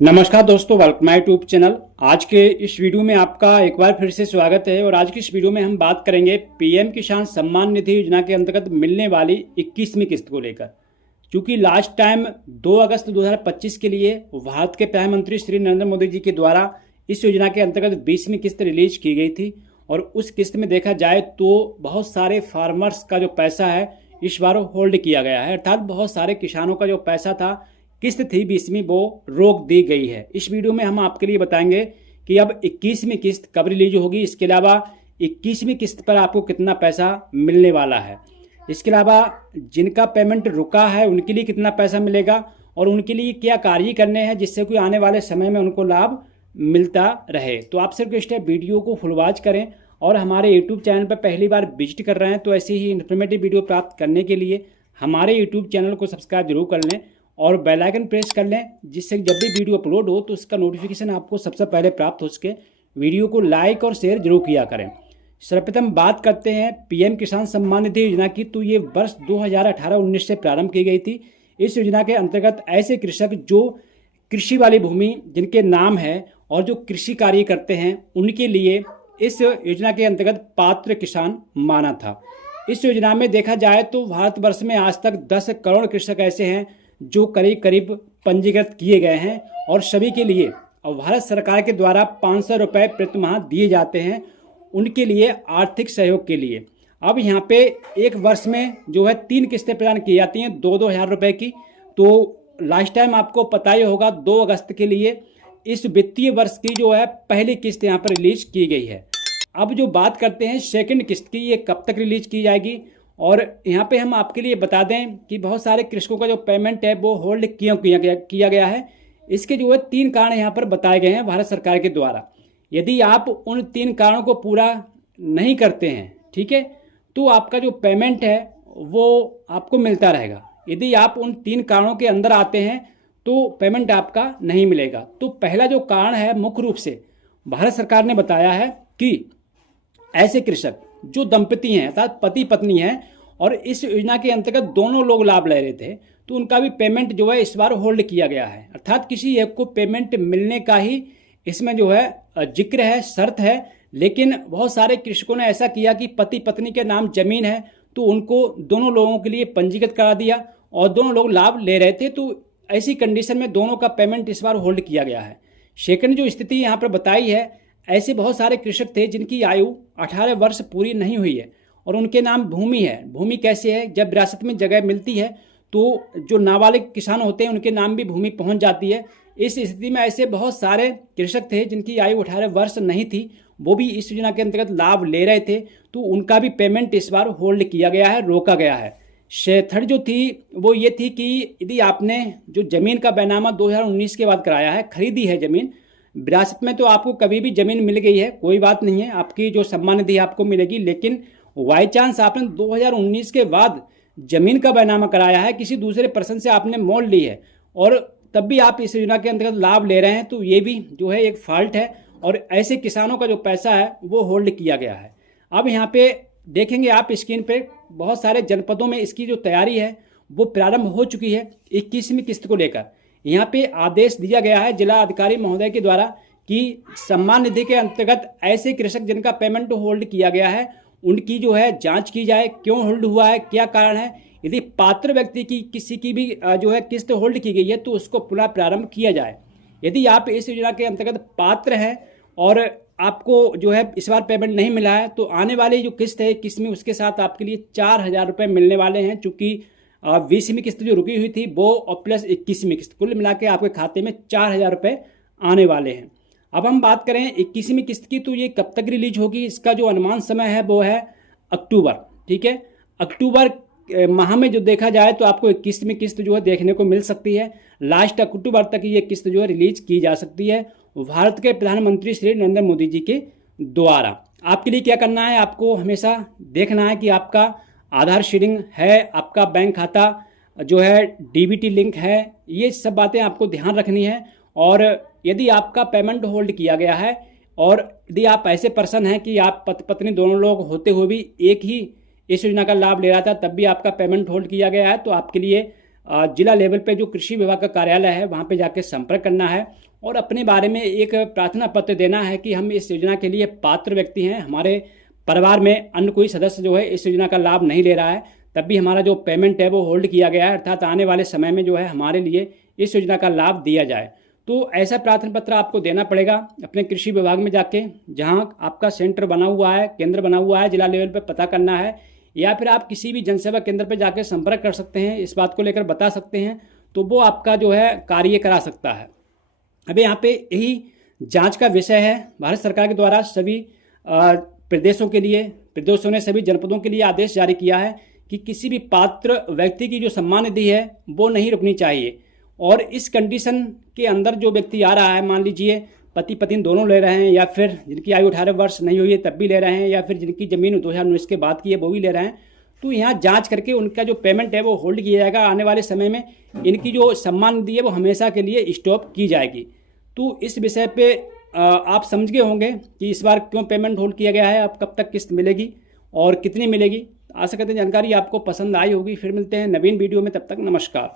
नमस्कार दोस्तों, welcome my YouTube channel. आज के इस वीडियो में आपका एक बार फिर से स्वागत है। और आज की इस वीडियो में हम बात करेंगे पीएम किसान सम्मान निधि योजना के अंतर्गत मिलने वाली 21वीं किस्त को लेकर। क्योंकि लास्ट टाइम 2 अगस्त 2025 के लिए भारत के प्रधानमंत्री श्री नरेंद्र मोदी जी के द्वारा इस योजना के अंतर्गत 20वीं किस्त रिलीज की गई थी। और उस किस्त में देखा जाए तो बहुत सारे फार्मर्स का जो पैसा है इस बार होल्ड किया गया है, अर्थात बहुत सारे किसानों का जो पैसा था, किस्त थी 20वीं, वो रोक दी गई है। इस वीडियो में हम आपके लिए बताएंगे कि अब 21वीं किस्त कब रिलीज होगी, इसके अलावा 21वीं किस्त पर आपको कितना पैसा मिलने वाला है, इसके अलावा जिनका पेमेंट रुका है उनके लिए कितना पैसा मिलेगा और उनके लिए क्या कार्य करने हैं जिससे कोई आने वाले समय में उनको लाभ मिलता रहे। तो आपसे रिक्वेस्ट है वीडियो को फुल वॉच करें और हमारे यूट्यूब चैनल पर पहली बार विजिट कर रहे हैं तो ऐसी ही इन्फॉर्मेटिव वीडियो प्राप्त करने के लिए हमारे यूट्यूब चैनल को सब्सक्राइब जरूर कर लें और बेल आइकन प्रेस कर लें, जिससे जब भी वीडियो अपलोड हो तो उसका नोटिफिकेशन आपको सबसे पहले प्राप्त हो सके। वीडियो को लाइक और शेयर जरूर किया करें। सर्वप्रथम बात करते हैं पीएम किसान सम्मान निधि योजना की। तो ये वर्ष 2018-19 से प्रारंभ की गई थी। इस योजना के अंतर्गत ऐसे कृषक जो कृषि वाली भूमि जिनके नाम है और जो कृषि कार्य करते हैं उनके लिए इस योजना के अंतर्गत पात्र किसान माना था। इस योजना में देखा जाए तो भारतवर्ष में आज तक 10 करोड़ कृषक ऐसे हैं जो करीब करीब पंजीकृत किए गए हैं और सभी के लिए भारत सरकार के द्वारा 500 रुपये प्रति माह दिए जाते हैं उनके लिए आर्थिक सहयोग के लिए। अब यहाँ पे एक वर्ष में जो है 3 किस्तें प्रदान की जाती हैं 2-2 हज़ार रुपये की। तो लास्ट टाइम आपको पता ही होगा 2 अगस्त के लिए इस वित्तीय वर्ष की जो है पहली किस्त यहाँ पर रिलीज की गई है। अब जो बात करते हैं सेकंड किस्त की, ये कब तक रिलीज की जाएगी। और यहाँ पे हम आपके लिए बता दें कि बहुत सारे कृषकों का जो पेमेंट है वो होल्ड क्यों किया गया है। इसके जो है 3 कारण यहाँ पर बताए गए हैं भारत सरकार के द्वारा। यदि आप उन 3 कारणों को पूरा नहीं करते हैं, ठीक है, तो आपका जो पेमेंट है वो आपको मिलता रहेगा। यदि आप उन 3 कारणों के अंदर आते हैं तो पेमेंट आपका नहीं मिलेगा। तो पहला जो कारण है मुख्य रूप से भारत सरकार ने बताया है कि ऐसे कृषक जो दंपति हैं अर्थात पति पत्नी हैं और इस योजना के अंतर्गत दोनों लोग लाभ ले रहे थे तो उनका भी पेमेंट जो है इस बार होल्ड किया गया है। अर्थात किसी एक को पेमेंट मिलने का ही इसमें जो है जिक्र है, शर्त है। लेकिन बहुत सारे कृषकों ने ऐसा किया कि पति पत्नी के नाम जमीन है तो उनको दोनों लोगों के लिए पंजीकृत करा दिया और दोनों लोग लाभ ले रहे थे। तो ऐसी कंडीशन में दोनों का पेमेंट इस बार होल्ड किया गया है। सेकंड जो स्थिति यहाँ पर बताई है, ऐसे बहुत सारे कृषक थे जिनकी आयु 18 वर्ष पूरी नहीं हुई है और उनके नाम भूमि है। भूमि कैसे है, जब विरासत में जगह मिलती है तो जो नाबालिग किसान होते हैं उनके नाम भी भूमि पहुंच जाती है। इस स्थिति में ऐसे बहुत सारे कृषक थे जिनकी आयु 18 वर्ष नहीं थी, वो भी इस योजना के अंतर्गत लाभ ले रहे थे, तो उनका भी पेमेंट इस बार होल्ड किया गया है, रोका गया है। थर्ड जो थी वो ये थी कि यदि आपने जो जमीन का बैनामा 2019 के बाद कराया है, खरीदी है जमीन, विरासत में तो आपको कभी भी जमीन मिल गई है, कोई बात नहीं है, आपकी जो सम्मान निधि आपको मिलेगी। लेकिन बाई चांस आपने 2019 के बाद जमीन का बैनामा कराया है, किसी दूसरे पर्सन से आपने मोल ली है और तब भी आप इस योजना के अंतर्गत लाभ ले रहे हैं, तो ये भी जो है एक फॉल्ट है और ऐसे किसानों का जो पैसा है वो होल्ड किया गया है। अब यहाँ पे देखेंगे आप स्क्रीन पे बहुत सारे जनपदों में इसकी जो तैयारी है वो प्रारंभ हो चुकी है 21वीं किस्त को लेकर। यहाँ पे आदेश दिया गया है जिला अधिकारी महोदय के द्वारा कि सम्मान निधि के अंतर्गत ऐसे कृषक जिनका पेमेंट होल्ड किया गया है उनकी जो है जांच की जाए, क्यों होल्ड हुआ है, क्या कारण है। यदि पात्र व्यक्ति की किसी की भी जो है किस्त होल्ड की गई है तो उसको पुनः प्रारंभ किया जाए। यदि आप इस योजना के अंतर्गत पात्र हैं और आपको जो है इस बार पेमेंट नहीं मिला है तो आने वाली जो किस्त है किस्त में उसके साथ आपके लिए 4,000 रुपये मिलने वाले हैं। चूँकि 20वीं किस्त जो रुकी हुई थी वो और प्लस 21वीं किस्त, कुल मिला के आपके खाते में 4,000 रुपये आने वाले हैं। अब हम बात करें 21वीं किस्त की, तो ये कब तक रिलीज होगी, इसका जो अनुमान समय है वो है अक्टूबर। ठीक है, अक्टूबर माह में जो देखा जाए तो आपको 21वीं किस्त जो है देखने को मिल सकती है। लास्ट अक्टूबर तक ये किस्त जो है रिलीज की जा सकती है भारत के प्रधानमंत्री श्री नरेंद्र मोदी जी के द्वारा। आपके लिए क्या करना है, आपको हमेशा देखना है कि आपका आधार शेयरिंग है, आपका बैंक खाता जो है डीबीटी लिंक है, ये सब बातें आपको ध्यान रखनी है। और यदि आपका पेमेंट होल्ड किया गया है और यदि आप ऐसे पर्सन हैं कि आप पति पत्नी दोनों लोग होते हुए भी एक ही इस योजना का लाभ ले रहा था तब भी आपका पेमेंट होल्ड किया गया है, तो आपके लिए जिला लेवल पे जो कृषि विभाग का कार्यालय है वहाँ पे जाके संपर्क करना है और अपने बारे में एक प्रार्थना पत्र देना है कि हम इस योजना के लिए पात्र व्यक्ति हैं, हमारे परिवार में अन्य कोई सदस्य जो है इस योजना का लाभ नहीं ले रहा है, तब भी हमारा जो पेमेंट है वो होल्ड किया गया है, अर्थात आने वाले समय में जो है हमारे लिए इस योजना का लाभ दिया जाए। तो ऐसा प्रार्थना पत्र आपको देना पड़ेगा अपने कृषि विभाग में जाके, जहाँ आपका सेंटर बना हुआ है, केंद्र बना हुआ है, जिला लेवल पर पता करना है, या फिर आप किसी भी जनसेवा केंद्र पर जाकर संपर्क कर सकते हैं, इस बात को लेकर बता सकते हैं, तो वो आपका जो है कार्य करा सकता है। अभी यहाँ पे यही जांच का विषय है। भारत सरकार के द्वारा सभी प्रदेशों के लिए, प्रदेशों ने सभी जनपदों के लिए आदेश जारी किया है कि किसी भी पात्र व्यक्ति की जो सम्मान निधि है वो नहीं रुकनी चाहिए। और इस कंडीशन के अंदर जो व्यक्ति आ रहा है, मान लीजिए पति पत्नी दोनों ले रहे हैं, या फिर जिनकी आयु 18 वर्ष नहीं हुई है तब भी ले रहे हैं, या फिर जिनकी ज़मीन 2019 के बाद की है वो भी ले रहे हैं, तो यहाँ जांच करके उनका जो पेमेंट है वो होल्ड किया जाएगा। आने वाले समय में इनकी जो सम्मान निधि है वो हमेशा के लिए स्टॉप की जाएगी। तो इस विषय पे आप समझ गए होंगे कि इस बार क्यों पेमेंट होल्ड किया गया है, अब कब तक किस्त मिलेगी और कितनी मिलेगी। आशा करते हैं जानकारी आपको पसंद आई होगी। फिर मिलते हैं नवीन वीडियो में, तब तक नमस्कार।